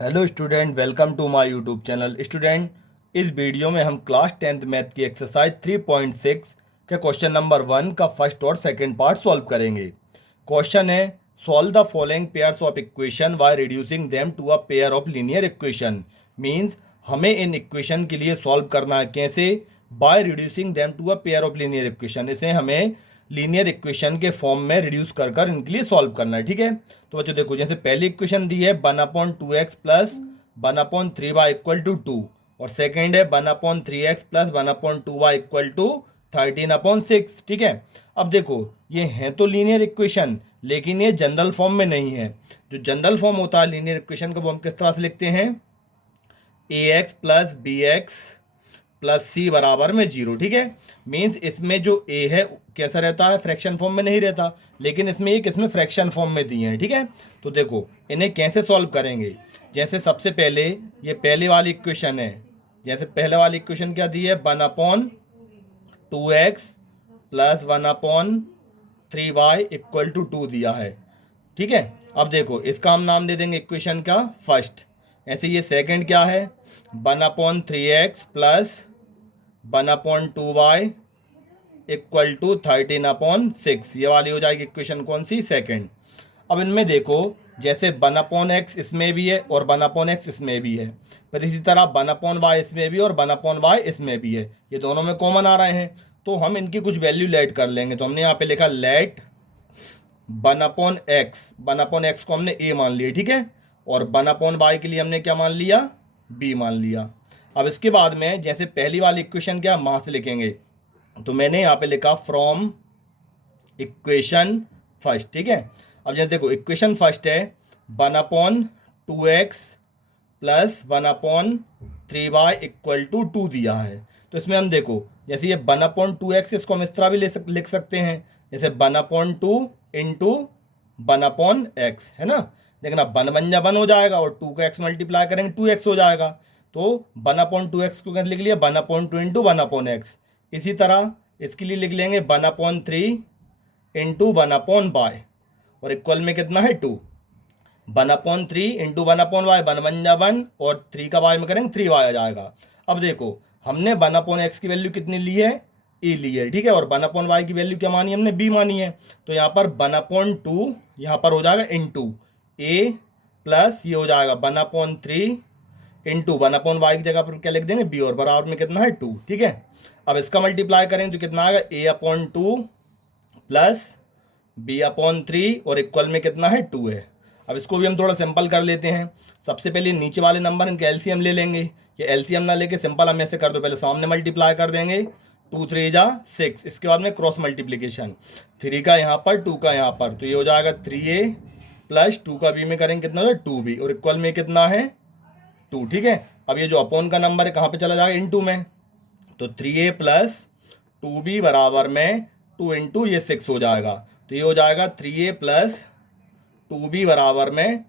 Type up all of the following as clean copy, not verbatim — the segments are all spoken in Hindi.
Hello student, welcome to my YouTube channel. Student, इस वीडियो में हम क्लास 10th मैथ की एक्सरसाइज 3.6 के क्वेश्चन नंबर 1 का फर्स्ट और सेकंड पार्ट सॉल्व करेंगे। क्वेश्चन है, solve the following pairs of equation by reducing them to a pair of linear equation. Means हमें इन इक्वेशन के लिए सॉल्व करना है कैसे? By reducing them to a pair of linear equation. इसे हमें लीनियर इक्वेशन के फॉर्म में रिड्यूस कर कर इनके लिए सॉल्व करना है। ठीक है, तो बच्चों देखो, जैसे पहली इक्वेशन दी है 1/2x plus 1/3y equal to 2, और सेकेंड है 1/3x plus 1/2y equal to 13/6। ठीक है, अब देखो ये हैं तो लीनियर इक्वेशन, लेकिन ये जनरल फॉर्म में नहीं है। जो जनरल फॉर्म होता है लीनियर इक्वेशन का, वो हम किस तरह से लिखते हैं? ax plus B X plus C बराबर में 0। ठीक है, मीन्स इसमें जो a है कैसा रहता है? फ्रैक्शन फॉर्म में नहीं रहता, लेकिन इसमें एक इसमें फ्रैक्शन फॉर्म में दिए हैं। ठीक है, तो देखो इन्हें कैसे सॉल्व करेंगे। जैसे सबसे पहले ये पहली वाली इक्वेशन है, जैसे पहले वाली इक्वेशन क्या दी है? 1/2x plus 1/3y equal to 2 दिया है। ठीक है, अब देखो इसका हम नाम दे देंगे इक्वेशन का फर्स्ट। ऐसे ये सेकंड क्या है? 1/3x plus 1/2y equal to 13/6। ये वाली हो जाएगी इक्वेशन कौन सी? सेकंड। अब इनमें देखो, जैसे 1/x इसमें भी है और 1/x इसमें भी है, फिर इसी तरह 1/y इसमें भी और 1/y इसमें भी है, ये दोनों में कॉमन आ रहे हैं। तो हम इनकी कुछ वैल्यू लेट कर लेंगे। तो हमने यहाँ पे लिखा लेट 1/x, 1/x को हमने a मान लिया। ठीक है, और 1/y के लिए हमने क्या मान लिया? b मान लिया। अब इसके बाद में जैसे पहली वाली इक्वेशन क्या वहाँ से लिखेंगे, तो मैंने यहाँ पे लिखा फ्रॉम इक्वेशन फर्स्ट। ठीक है, अब जैसे देखो इक्वेशन फर्स्ट है 1/2x plus 1/3y equal to 2 दिया है। तो इसमें हम देखो, जैसे ये 1/2x, इसको हम इस तरह भी लिख सकते हैं, जैसे 1/2 इंटू 1/x, है ना। लेकिन अब 1 बन जा 1 हो जाएगा, और 2 का x मल्टीप्लाई करेंगे 2x हो जाएगा। तो 1/2x को कैसे लिख लिया? 1/2 इंटू 1/x। इसी तरह इसके लिए लिख लेंगे 1/3 इंटू 1/y, और इक्वल में कितना है? 2। 1/3 इंटू 1/y, 1 बन जा 1, और 3 का y में करेंगे 3y आ जाएगा। अब देखो हमने 1/x की वैल्यू कितनी ली है? e ली है। ठीक है, और 1/y की वैल्यू क्या मानी? हमने b मानी है। तो यहाँ पर 1/2 यहाँ पर हो जाएगा इंटू a प्लस ये हो जाएगा 1/3 इंटू 1/y की जगह पर क्या लिख देंगे? b, और बराबर में कितना है? 2। ठीक है, अब इसका मल्टीप्लाई करें तो कितना आएगा? a/2 प्लस b/3, और इक्वल में कितना है? 2 है। अब इसको भी हम थोड़ा सिंपल कर लेते हैं। सबसे पहले नीचे वाले नंबर इनके एलसीएम ले लेंगे। ये एलसीएम ना लेके सिंपल हम ऐसे कर दो, पहले सामने मल्टीप्लाई कर देंगे, 2 3 जा 6। इसके बाद में क्रॉस मल्टीप्लीकेशन, 3 का यहाँ पर 2 का यहाँ पर, तो ये हो जाएगा 3a प्लस 2 का b में करेंगे कितना? 2b, और इक्वल में कितना है? 2। ठीक है, अब ये जो अपॉन का नंबर है कहाँ पे चला जाएगा? इनटू में। तो 3a प्लस 2b बराबर में 2 इंटू ये 6 हो जाएगा। तो ये हो जाएगा 3a प्लस 2b बराबर में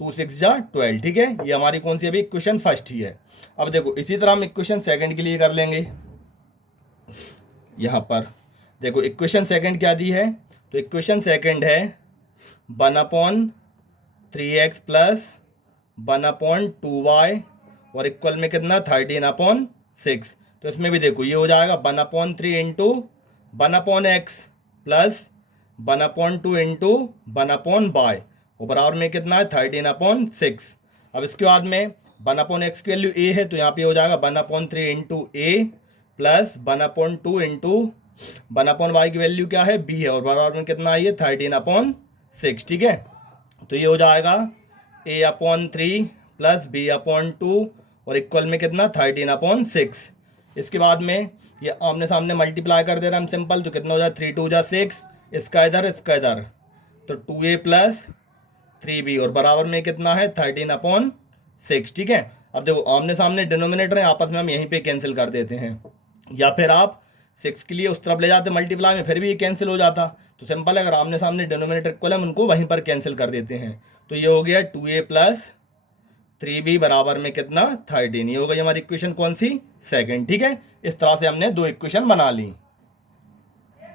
2 6 जा 12। ठीक है, ये हमारी कौन सी अभी इक्वेशन फर्स्ट ही है। अब देखो इसी तरह हम इक्वेशन सेकंड के लिए कर लेंगे। यहाँ पर देखो इक्वेशन सेकंड क्या दी है? तो इक्वेशन सेकंड है 1/3x प्लस 1/2y, और इक्वल में कितना? 13/6। तो इसमें भी देखो ये हो जाएगा 1/3 into 1/x plus 1/2 into 1/y, और बराबर में कितना है? 13/6। अब इसके बाद में 1/x की वैल्यू a है, तो यहाँ पे हो जाएगा 1/3 into a plus 1/2 into 1/y की वैल्यू क्या है? b है, और बराबर में कितना है? 13/6। ठीक है, तो ये हो जाएगा a/3 प्लस b/2, और इक्वल में कितना? 13/6। इसके बाद में ये आमने सामने मल्टीप्लाई कर दे रहे हैं हम सिंपल, तो कितना हो जाए? 3 2 जा 6, इसका इधर इसका इधर, तो 2a प्लस 3b, और बराबर में कितना है? 13/6। ठीक है, अब देखो आमने सामने डिनोमिनेटर है, आपस में हम यहीं पे कैंसिल कर देते हैं, या फिर आप 6 के लिए उस तरफ ले जाते मल्टीप्लाई में, फिर भी ये कैंसिल हो जाता। तो सिंपल है, अगर आमने सामने डिनोमिनेटर इक्वल है हम उनको वहीं पर कैंसिल कर देते हैं। तो ये हो गया 2a प्लस 3b बराबर में कितना? 13। ये हो गई हमारी इक्वेशन कौन सी? सेकंड। ठीक है, इस तरह से हमने दो इक्वेशन बना ली।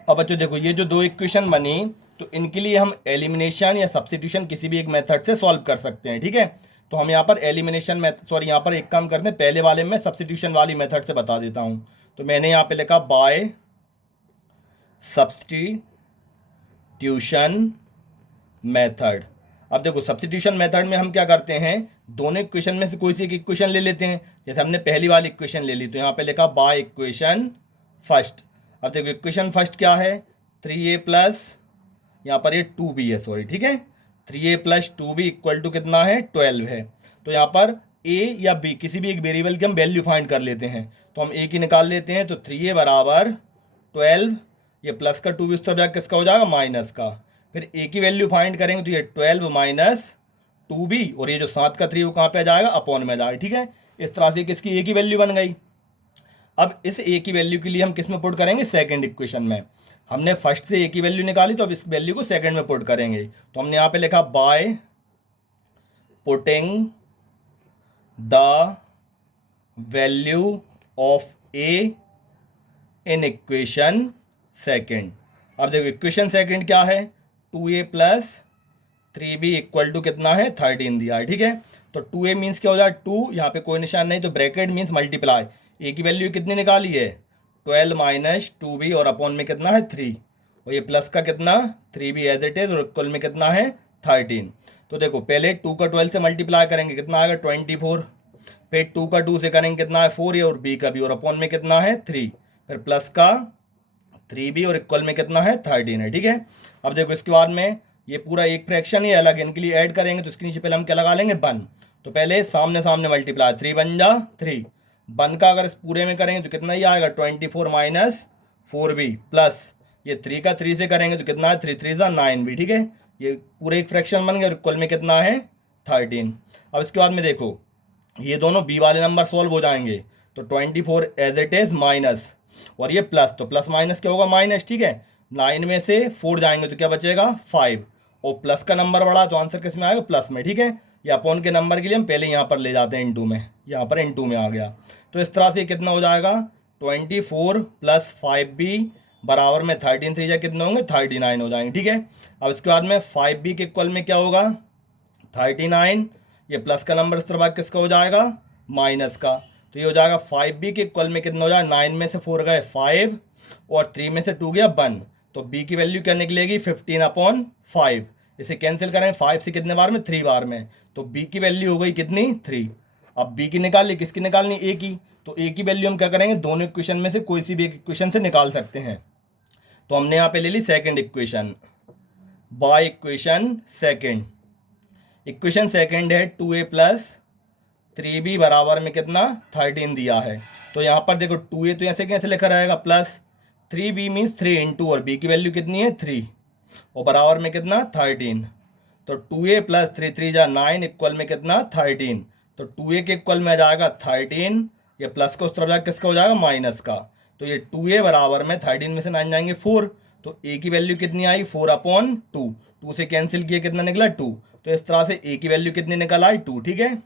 अब बच्चों देखो ये जो दो इक्वेशन बनी, तो इनके लिए हम एलिमिनेशन या सब्स्टिट्यूशन किसी भी एक मेथड से सॉल्व कर सकते हैं। ठीक है, तो हम यहाँ पर एलिमिनेशन मेथड, सॉरी यहाँ पर एक काम करते हैं, पहले वाले में सब्स्टिट्यूशन वाली मेथड से बता देता हूँ। तो मैंने यहाँ पे लिखा बाय सब्स्टिट्यूशन मेथड। अब देखो सब्स्टिट्यूशन मेथड में हम क्या करते हैं, दोनों इक्वेशन में से कोई सी एक इक्वेशन ले लेते हैं। जैसे हमने पहली वाली इक्वेशन ले ली, तो यहाँ पे लिखा बाय इक्वेशन फर्स्ट। अब देखो इक्वेशन फर्स्ट क्या है, 3a प्लस, यहाँ पर ये 2b है, सॉरी, ठीक है, 3a plus 2b equal to कितना है, 12 है। तो यहाँ पर a या b किसी भी एक वेरिएबल की हम वैल्यू फाइंड कर लेते हैं। तो हम a की निकाल लेते हैं, तो 3a बराबर 12, ये प्लस का 2b उस तरफ जाकर किसका हो जाएगा, माइनस का। फिर a की वैल्यू फाइंड करेंगे तो ये 12 माइनस 2b, और ये जो 7 का 3 वो कहाँ पे आ जाएगा, अपॉन में आ जाएगा, ठीक है। इस तरह से किसकी a की वैल्यू बन गई। अब इस a की वैल्यू के लिए हम किस में पुट करेंगे, सेकंड इक्वेशन में। हमने फर्स्ट से a की वैल्यू निकाली, तो अब इस वैल्यू को सेकंड में पुट करेंगे। तो हमने यहाँ पे लिखा by putting the value of a in equation second. अब देखो इक्वेशन सेकंड क्या है, 2a plus 3b equal to कितना है, 13 दिया है, ठीक है। तो 2a मीन्स क्या हो जाए, 2, यहाँ पे कोई निशान नहीं, तो ब्रैकेट मीन्स मल्टीप्लाई। a की वैल्यू कितनी निकाली है, 12 माइनस 2b, और अपॉन में कितना है, 3, और ये प्लस का कितना 3b एज इट इज, और इक्वल में कितना है 13। तो देखो पहले 2 का 12 से मल्टीप्लाई करेंगे, कितना आएगा 24, फिर 2 का 2 से करेंगे कितना है 4, और b का भी, और अपॉन में कितना है 3, फिर प्लस का 3b, और इक्वल में कितना है 13 है, ठीक है। अब देखो इसके बाद में ये पूरा एक फ्रैक्शन ही अलग, इनके लिए ऐड करेंगे, तो इसके नीचे पहले हम क्या लगा लेंगे, 1। तो पहले सामने सामने मल्टीप्लाई, 3 बन जा 3, 1 का अगर इस पूरे में करेंगे तो कितना ही आएगा, 24 माइनस 4b, प्लस ये 3 का 3 से करेंगे तो कितना है, 3 3 जा 9b, ठीक है। ये पूरे एक फ्रैक्शन बन गया, और इक्वल में कितना है 13। अब इसके बाद में देखो ये दोनों b वाले नंबर सॉल्व हो जाएंगे, तो 24 एज इट इज माइनस, और ये प्लस, तो प्लस माइनस क्या होगा, माइनस, ठीक है। 9 में से 4 जाएंगे तो क्या बचेगा 5, और प्लस का नंबर बढ़ा तो आंसर किस में आएगा, प्लस में, ठीक है। ये अपॉन के नंबर के लिए हम पहले यहाँ पर ले जाते हैं इनटू में, यहाँ पर इनटू में आ गया। तो इस तरह से कितना हो जाएगा, 24 प्लस 5b बराबर में 13 3 जा कितने होंगे, 39 हो जाएंगे, ठीक है। अब इसके बाद में 5b के इक्वल में क्या होगा, 39, ये प्लस का नंबर इस तरह किसका हो जाएगा, माइनस का। तो ये हो जाएगा 5b के इक्वल में कितना हो जाएगा, 9 में से 4 गए 5, और 3 में से 2 गया 1, तो b की वैल्यू क्या निकलेगी, 15/5। इसे कैंसिल करें 5 से कितने बार में, 3 बार में, तो b की वैल्यू हो गई कितनी, 3। अब b की निकाल ली, किसकी निकालनी, a की। तो a की वैल्यू हम क्या करेंगे, दोनों इक्वेशन में से कोई सी भी एक इक्वेशन से निकाल सकते हैं। तो हमने यहाँ पे ले ली second equation, by equation second. Equation second है 2a प्लस 3b बराबर में कितना 13 दिया है। तो यहाँ पर देखो 2a तो ऐसे कैसे लिखा रहेगा, प्लस 3b मीन्स 3 इंटू, और b की वैल्यू कितनी है 3, और बराबर में कितना 13। तो 2a प्लस 3 3 जा 9 इक्वल में कितना 13, तो 2a के इक्वल में आ जाएगा 13, ये प्लस का उस तरफ जाकर किसका हो जाएगा, माइनस का। तो ये 2a बराबर में 13 में से 9 जाएंगे 4, तो a की वैल्यू कितनी आई 4/2, 2 से कैंसिल किया कितना निकला 2। तो इस तरह से a की वैल्यू कितनी निकल आई 2, ठीक है।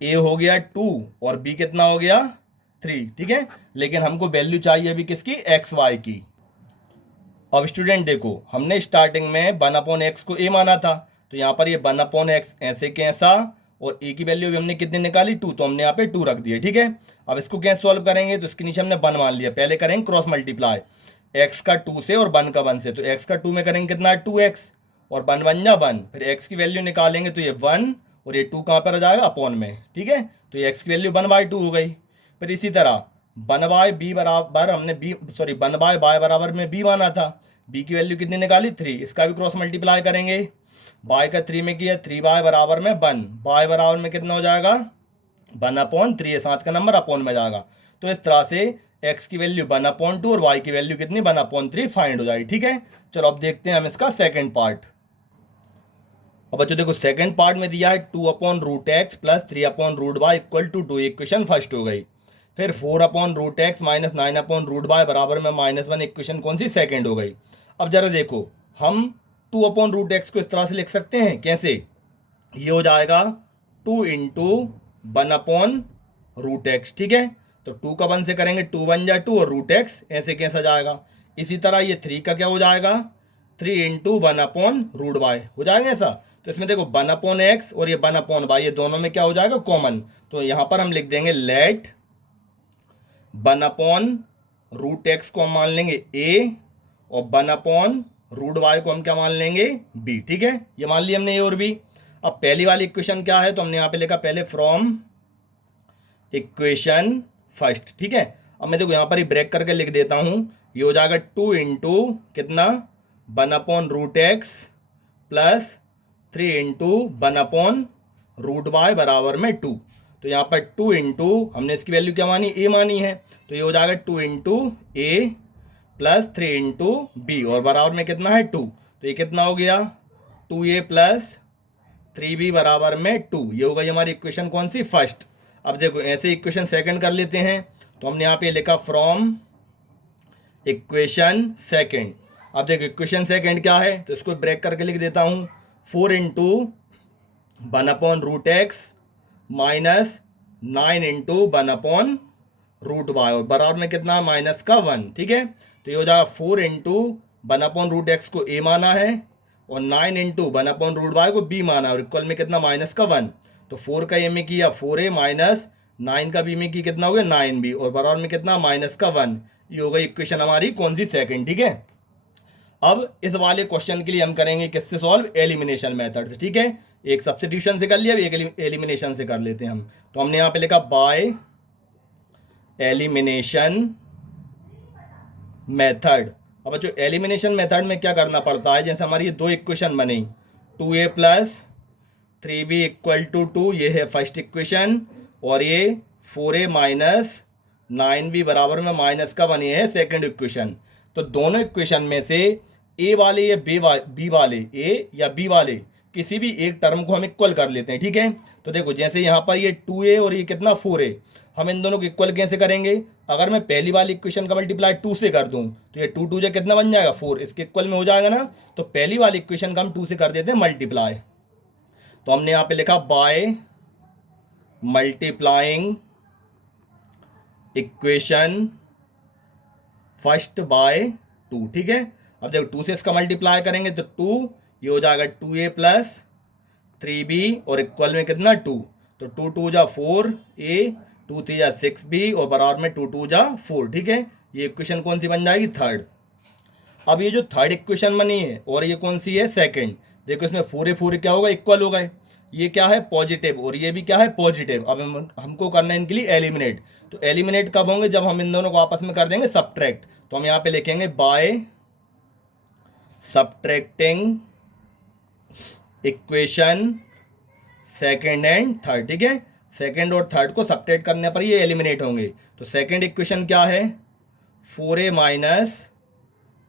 a हो गया 2 और b कितना हो गया 3, ठीक है। लेकिन हमको वैल्यू चाहिए अभी किसकी, एक्स वाई की। अब स्टूडेंट देखो हमने स्टार्टिंग में 1/x को a माना था, तो यहाँ पर ये 1/x ऐसे कैसा, और a की वैल्यू भी हमने कितनी निकाली 2, तो हमने यहाँ पे 2 रख दिया, ठीक है। अब इसको कैसे सॉल्व करेंगे, तो इसके नीचे हमने 1 मान लिया, पहले करेंगे क्रॉस मल्टीप्लाई, x का 2 से और 1 का 1 से। तो x का 2 में करेंगे कितना 2x, और 1 1 जा 1, फिर x की वैल्यू निकालेंगे तो ये 1, और ये 2 कहाँ पर आ जाएगा, अपॉन में, ठीक है। तो ये x की वैल्यू 1/2 हो गई। फिर इसी तरह 1/b बराबर हमने b, सॉरी 1/y बराबर में b माना था, b की वैल्यू कितनी निकाली 3, इसका भी क्रॉस मल्टीप्लाई करेंगे, y का 3 में किया, 3y बराबर में 1, y बराबर में कितना हो जाएगा 1/3, 7 का नंबर अपॉन में जाएगा। तो इस तरह से x की वैल्यू 1/2 और y की वैल्यू कितनी 1/3 फाइंड हो जाएगी, ठीक है। चलो अब देखते हैं हम इसका सेकंड पार्ट। अब बच्चों देखो सेकंड पार्ट में दिया है 2/√x plus 3/√y equal to 2, equation first हो गई। फिर 4/√x माइनस 9/√y बराबर में -1, इक्वेशन कौन सी, सेकंड हो गई। अब जरा देखो हम 2/√x को इस तरह से लिख सकते हैं, कैसे, ये हो जाएगा 2 × 1/√x, ठीक है। तो 2 का 1 से करेंगे 2 बन जाए 2, और √x ऐसे कैसा जाएगा। इसी तरह ये 3 का क्या हो जाएगा 3 × 1/√y हो जाएगा ऐसा। तो इसमें देखो 1/x और ये 1/y, ये दोनों में क्या हो जाएगा, कॉमन। तो यहाँ पर हम लिख देंगे लेट 1/√x को हम मान लेंगे a, और 1/√y को हम क्या मान लेंगे, b। ठीक है, ये मान लिया हमने a और b। अब पहली वाली इक्वेशन क्या है, तो हमने यहाँ पे लिखा पहले फ्रॉम इक्वेशन फर्स्ट। ठीक है, अब मैं देखो यहाँ पर ही ब्रेक करके लिख देता हूँ, ये हो जाएगा 2 इंटू कितना, 1/√x प्लस 3 इंटू 1/√y बराबर में 2। तो यहाँ पर 2 इंटू हमने इसकी वैल्यू क्या मानी, a मानी है, तो ये हो जाएगा 2 into a plus 3 into b, और बराबर में कितना है 2। तो ये कितना हो गया, 2a प्लस 3b बराबर में 2। ये हो गई हमारी इक्वेशन कौन सी, फर्स्ट। अब देखो ऐसे इक्वेशन सेकंड कर लेते हैं, तो हमने यहाँ पे लिखा फ्रॉम इक्वेशन सेकंड। अब देखो इक्वेशन सेकंड क्या है, तो इसको ब्रेक करके लिख देता हूँ, 4 into 1/√x minus 9 into 1/√y, और बराबर में कितना, -1। ठीक है, तो ये हो जाएगा 4 इंटू 1/√x को a माना है, और 9 इंटू 1/√y को b माना है, और इक्वल में कितना, -1। तो 4 का a में किया 4a माइनस 9 का b में की कितना हो गया 9b, और बराबर में कितना, -1। ये हो गई इक्वेशन हमारी कौन सी, सेकंड। ठीक है, अब इस वाले क्वेश्चन के लिए हम करेंगे किससे सॉल्व, एलिमिनेशन मेथड से। ठीक है, एक सब्स्टिट्यूशन से कर लिया, एक एलिमिनेशन से कर लेते हैं हम। तो हमने यहाँ पे लिखा बाय एलिमिनेशन मेथड। अब जो एलिमिनेशन मेथड में क्या करना पड़ता है, जैसे हमारी ये दो इक्वेशन बनी, 2a plus 3b equal to 2, ये है फर्स्ट इक्वेशन, और ये 4a माइनस 9b बराबर में -1 ये है सेकंड इक्वेशन। तो दोनों इक्वेशन में से a वाले या b वाले, a या b वाले किसी भी एक टर्म को हम इक्वल कर लेते हैं। ठीक है, तो देखो जैसे यहाँ पर ये 2a और ये कितना 4a, हम इन दोनों को इक्वल कैसे करेंगे, अगर मैं पहली वाली इक्वेशन का मल्टीप्लाई 2 से कर दूं, तो ये 2 2 कितना बन जाएगा 4, इसके इक्वल में हो जाएगा ना। तो पहली वाली इक्वेशन का हम 2 से कर देते हैं मल्टीप्लाई। तो हमने यहाँ पे लिखा by multiplying equation first by 2। ठीक है, अब देखो 2 से इसका मल्टीप्लाई करेंगे तो 2, ये हो जाएगा 2a प्लस 3b, और इक्वल में कितना 2। तो 2 2 जा 4a, 2 3 जा 6b, और बराबर में 2 2 जा 4। ठीक है, ये इक्वेशन कौन सी बन जाएगी, थर्ड। अब ये जो थर्ड इक्वेशन बनी है, और ये कौन सी है, सेकंड। देखो इसमें 4a 4 क्या होगा, इक्वल हो गए, ये क्या है पॉजिटिव, और ये भी क्या है पॉजिटिव। अब हमको करना है इनके लिए एलिमिनेट। तो एलिमिनेट कब होंगे, जब हम इन दोनों को आपस में कर देंगे सब्ट्रैक्ट। तो हम यहाँ पे लिखेंगे by subtracting equation second and third. ठीक है, सेकेंड और थर्ड को सब्ट्रैक्ट करने पर ये एलिमिनेट होंगे। तो सेकेंड इक्वेशन क्या है, 4a माइनस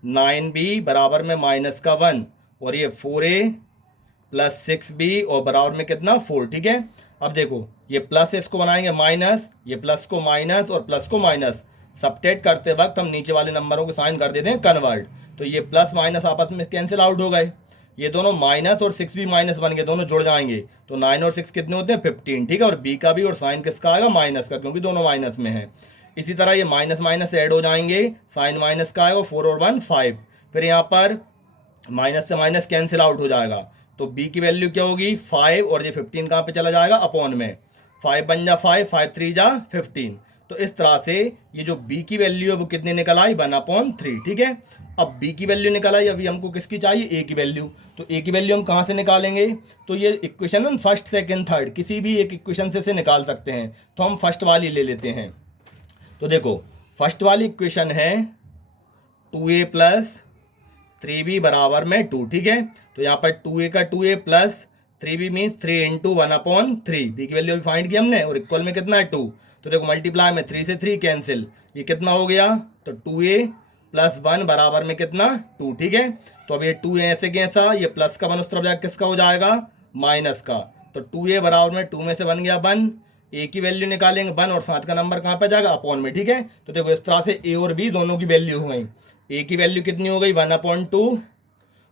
9b बराबर में -1, और ये 4a प्लस 6b, और बराबर में कितना 4। ठीक है, अब देखो ये प्लस इसको बनाएंगे माइनस, ये प्लस को माइनस और प्लस को माइनस, सब्ट्रैक्ट करते वक्त हम नीचे वाले नंबरों को साइन कर देते हैं कन्वर्ट। तो ये प्लस माइनस आपस में कैंसिल आउट हो गए, ये दोनों माइनस और 6 भी माइनस बन गए, दोनों जुड़ जाएंगे। तो 9 और 6 कितने होते हैं 15। ठीक है, और b का भी, और साइन किसका आएगा, माइनस का, क्योंकि दोनों माइनस में है। इसी तरह ये माइनस माइनस ऐड हो जाएंगे, साइन माइनस का आएगा, 4 और 1 5। फिर यहाँ पर माइनस से माइनस कैंसिल आउट हो जाएगा, तो b की वैल्यू क्या होगी 5, और ये 15 कहाँ पे चला जाएगा, अपॉन में 5 बन जा 5, 5 3 जा 15। तो इस तरह से ये जो b की वैल्यू है वो कितनी निकल आई, 1/3। ठीक है, अब b की वैल्यू निकल आई, अभी हमको किसकी चाहिए, a की वैल्यू। तो a की वैल्यू हम कहाँ से निकालेंगे, तो ये इक्वेशन हम फर्स्ट सेकंड थर्ड किसी भी एक इक्वेशन से निकाल सकते हैं। तो हम फर्स्ट वाली ले लेते हैं। तो देखो फर्स्ट वाली इक्वेशन है 2a प्लस 3b बराबर में 2। ठीक है, तो यहाँ पर 2a का 2a plus 3b means 3 into 1/3। b की वैल्यू अभी फाइंड की हमने, और इक्वल में कितना है 2। तो देखो मल्टीप्लाई में 3 से 3 कैंसिल, ये कितना हो गया, तो 2a प्लस 1 बराबर में कितना 2। ठीक है, तो अब ये 2 ऐसे कैसा, ये प्लस का 1 उस तरफ जाकर किसका हो जाएगा, माइनस का। तो 2a बराबर में 2 में से बन गया 1, a की वैल्यू निकालेंगे 1, और 7 का नंबर कहाँ पे जाएगा, अपॉन में। ठीक है, तो देखो इस तरह से a और b दोनों की वैल्यू हो गई। a की वैल्यू कितनी हो गई 1/2,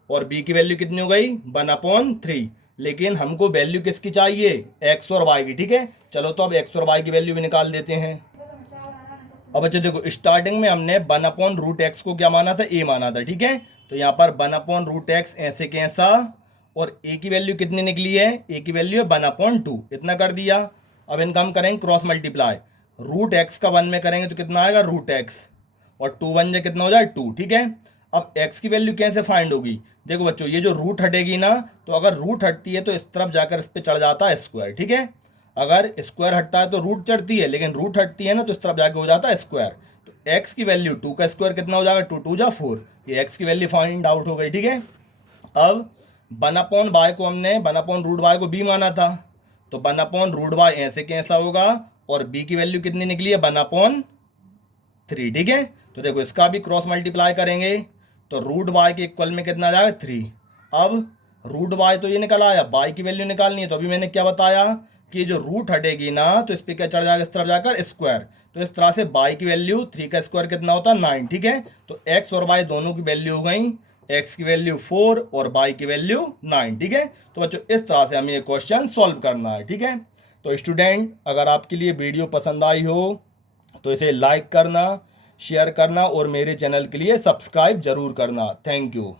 और b की वैल्यू कितनी हो गई 1/3। लेकिन हमको वैल्यू किसकी चाहिए, x और y की। ठीक है, चलो तो अब x और y की वैल्यू भी निकाल देते हैं। अब अच्छा देखो स्टार्टिंग में हमने 1/√x को क्या माना था, a माना था। ठीक है, तो यहाँ पर 1/√x ऐसे कैसा, और ए की वैल्यू कितनी निकली है, ए की वैल्यू है 1/2, इतना कर दिया। अब इनका हम करेंगे क्रॉस मल्टीप्लाई, रूट एक्स का 1 में करेंगे तो कितना आएगा रूट एक्स, और 2 1 जा कितना हो जाए 2, ठीक है। अब x की वैल्यू कैसे फाइंड होगी, देखो बच्चों ये जो रूट हटेगी ना, तो अगर रूट हटती है तो इस तरफ जाकर इस पे चढ़ जाता है स्क्वायर, ठीक है। अगर स्क्वायर हटता है तो रूट चढ़ती है, लेकिन रूट हटती है ना तो इस तरफ जाके हो जाता है स्क्वायर। तो x की वैल्यू 2 का स्क्वायर कितना हो जाएगा, 2 2 जा 4, ये x की वैल्यू फाइंड आउट हो गई, ठीक है। अब 1/बाय को हमने 1/√y को b माना था, तो 1/√y ऐसे कैसा होगा, और b की वैल्यू कितनी निकली है 1/3, ठीक है। तो देखो इसका भी क्रॉस मल्टीप्लाई करेंगे तो रूट वाई के इक्वल में कितना आ जाएगा 3। अब रूट वाई तो ये निकल आया, वाई की वैल्यू निकालनी है, तो अभी मैंने क्या बताया कि जो रूट हटेगी ना तो इस पर क्या चढ़ जाएगा, इस तरफ जाकर स्क्वायर। तो इस तरह से बाई की वैल्यू 3 का स्क्वायर कितना होता है 9, ठीक है। तो एक्स और वाई दोनों की वैल्यू हो गई, एक्स की वैल्यू 4 और वाई की वैल्यू 9, ठीक है। तो बच्चों इस तरह से हमें ये क्वेश्चन सॉल्व करना है, ठीक है। तो स्टूडेंट अगर आपके लिए वीडियो पसंद आई हो तो इसे लाइक करना, शेयर करना और मेरे चैनल के लिए सब्सक्राइब जरूर करना। Thank you.